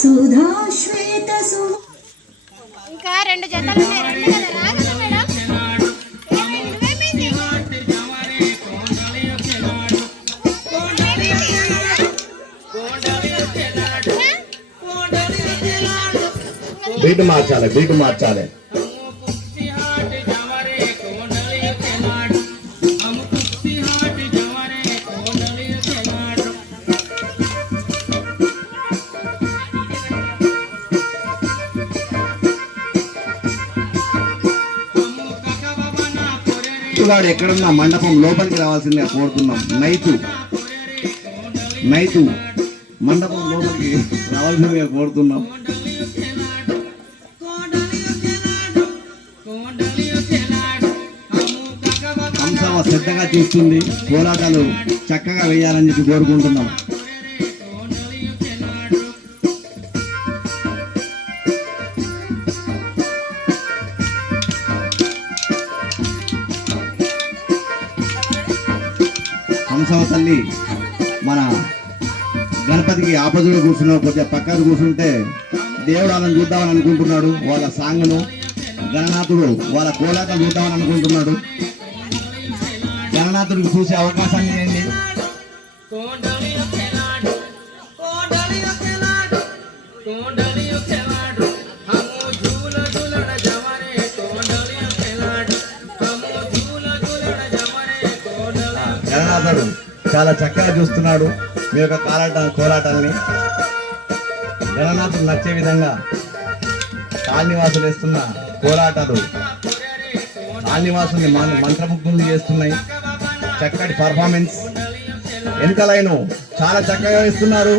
సుధా శ్వేత ఇంకా రెండు జతలు ఉన్నాయి. రెండు కదా రాగలరా మేడం? బీటు మార్చాలి, బీటు మార్చాలి. వాడు ఎక్కడన్నా మండపం లోపలికి రావాల్సిందిగా కోరుతున్నాం. నైతు మండపం లోపలికి రావాల్సిందిగా కోరుతున్నాం. కంసవ శ్రద్ధగా చూస్తుంది, పోరాటాలు చక్కగా వేయాలని చెప్పి కోరుకుంటున్నాం. కంసవ తల్లి మన గణపతికి ఆపోజిట్ కూర్చున్నాడు, కొద్దిగా పక్కన కూర్చుంటే దేవుడు వాళ్ళని చూద్దామని అనుకుంటున్నాడు. వాళ్ళ సాంగ్ను గణనాథుడు వాళ్ళ కోలాటం చూద్దామని అనుకుంటున్నాడు. గణనాథుడికి చూసే అవకాశాన్ని ఇవ్వండి. గణనాథుడు చాలా చక్కగా చూస్తున్నాడు మీ యొక్క కోలాటాన్ని. గణనాథుడు నచ్చే విధంగా కాలనివాసులు వేస్తున్న కోలాటాలు కాలనివాసుల్ని మంత్రముగ్ధుల్ని చేస్తున్నాయి. చక్కటి పర్ఫార్మెన్స్, వెనుక లైను చాలా చక్కగా వేస్తున్నారు.